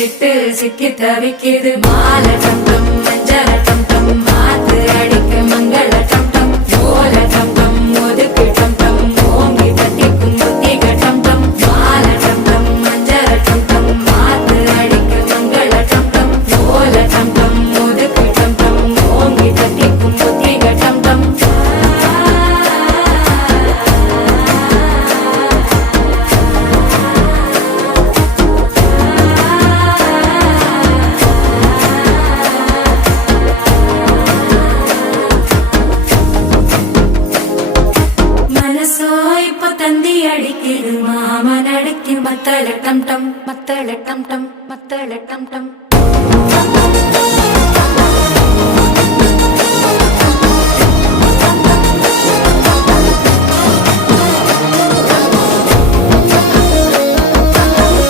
விட்டு சிக்கி தவிக்குது மாலை டம் டம் மஞ்சள டம் டம் மாத்து அடிக்க மங்கள டம் டம் ஓல டம் டம் ஒதுக்கு டம் டம் ஓங்கி தட்டிக்கும் புத்திக டம் டம் மாலை டம் டம் மஞ்சள டம் டம் மாத்து அடிக்க மங்கள டம் டம் ஓல டம் டம் ஒதுக்கு டம் டம் ஓங்கி தட்டிக்கும் புத்திக டம் டம் தந்தி அடிக்குது மாமன் அடிக்கு மத்தள டம் டம் மத்தள டம் டம் மத்தள டம் டம்